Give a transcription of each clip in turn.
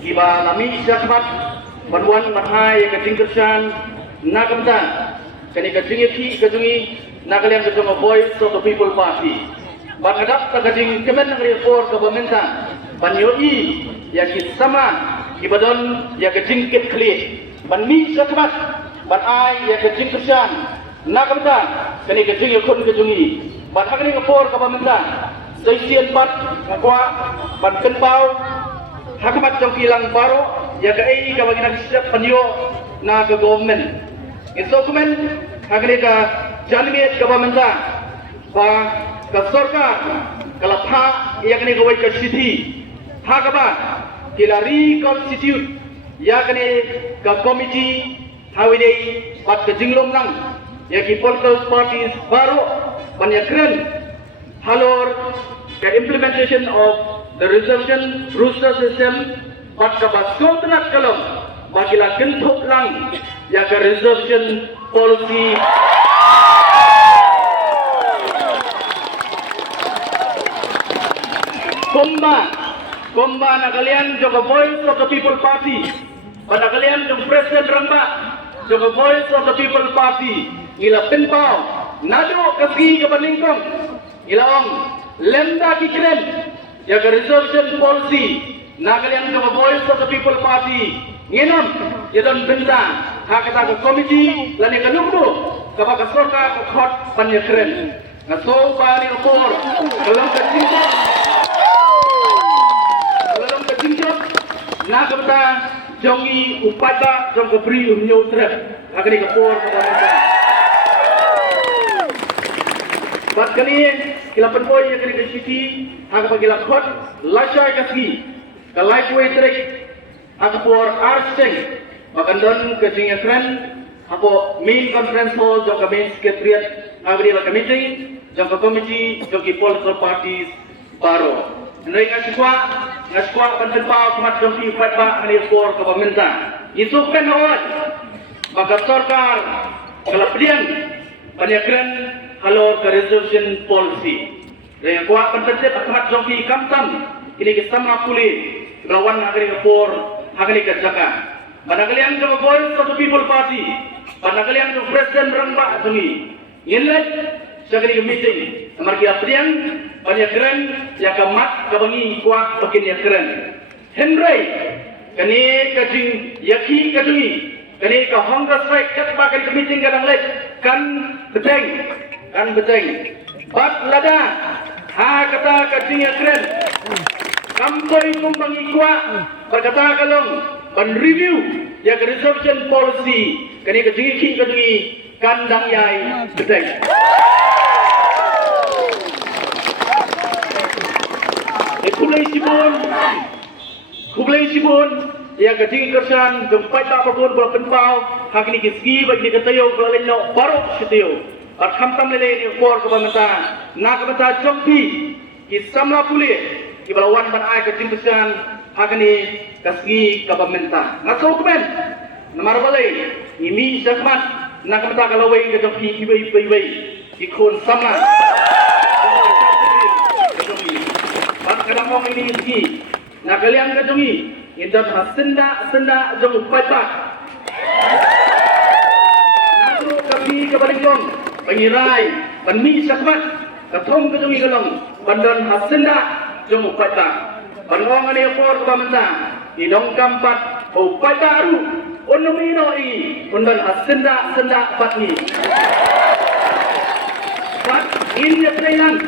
kiba lami syakmat banwan mahai kajing kersan nakamta kani kajing ki kajungi nakalian kajung voice of the people party bangadap kajing kemen ngri for government banyoi ya kisama ibadon ya kajing kit kli banmi syakmat ban ai ya kajing kersan nakamta kani kajing yakun kajungi ban hagni for government Seisian bat ngakwa ban kenpau hakamat jong kilang baro ya ka ai ka bagina siap panyo na ka government iso kumen hagni ka janmiet government ba ka sarkar kala pha ya kani ka wai ka city hakaba kilari constitute ya kani ka committee hawide bat ka jinglom lang ya ki political parties baro ban ya kren halor the implementation of the reservation rooster system pat kabasol tenak kalom bagila kentuk lang ya ke reservation policy komba na kalian juga voice of the people party pada kalian jong presiden ramba juga voice of the people party ila penpau nado kasi kabaningkong Ilawang lemda kikren ya ke reservation policy na kalian ke voice of the people party nginom ya dan benda hak kata ke komiti lan ya kanungdo ke baka sorka ke khot panya keren na so bani opor dalam kecingkot na kata jongi upada jong ke beri umnyo trep agni ke por Bat kali kilapan boy yang kini kesiti, aku bagi lakot, lasai kasi, kalai kue terik, aku por arseng, makan don kecingnya keren, aku main conference hall, jangka main sekretariat, aku di belakang meeting, jangka komiti, jangka political parties baru. Nai ngasukwa pentempat kemat jangka empat ba ani for kepemerintah. Itu kan awal, maka sarkar kelapdian banyak keren. Halor ke reservation policy. Dan kuat pentertib akamat jompi kamtam ini kesama pulih lawan agri kepor agri kerjaka. Pada kalian ke voice of the people party, pada kalian ke presiden rembak jungi. Inlet sagri meeting. Amar kia priang banyak keren ya kamat kabangi kuat bakin ya keren. Henry kani kajing yaki kajungi kani ka hongga strike kat bakan ke meeting kadang lek kan beteng. Kan beteng bat lada ha kata kacingnya keren kampoi kumbangi kuat berkata kalong ban review ya ke reservation policy kani kacing kacing kandang yai beteng kublai sibun ya kacing kersan jempai tak pun bola penpau hak ni kiski bagi katayo bola no baru sitio At hamtam lele ni for kebantan, nak kebantan jompi, isamla pulih, ibalawan ban ay kecimpisan, agni kasgi kebantan. Ngaso kemen, namar balai, ini sakmat, nak kebantan kalawai kejompi ibai, ikon sama. Bat kadang ini ski, nak kalian kejompi, indah senda jom paita. Ngaso kasgi kebantan. Pengirai, penmi sakmat, kathom kejungi galong, bandan hasenda, jom upata. Banong ani for pamenta, idong kampat, upata aru, onomino i, bandan hasenda senda patni. Pat ini Thailand,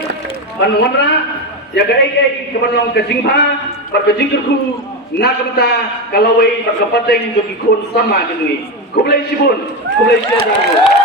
banwanra, jaga ege kebanong kejingpa, berkejingkerku, nakamta kalawai berkepateng jogi kon sama kejungi. Kublai sibun, kublai siaga.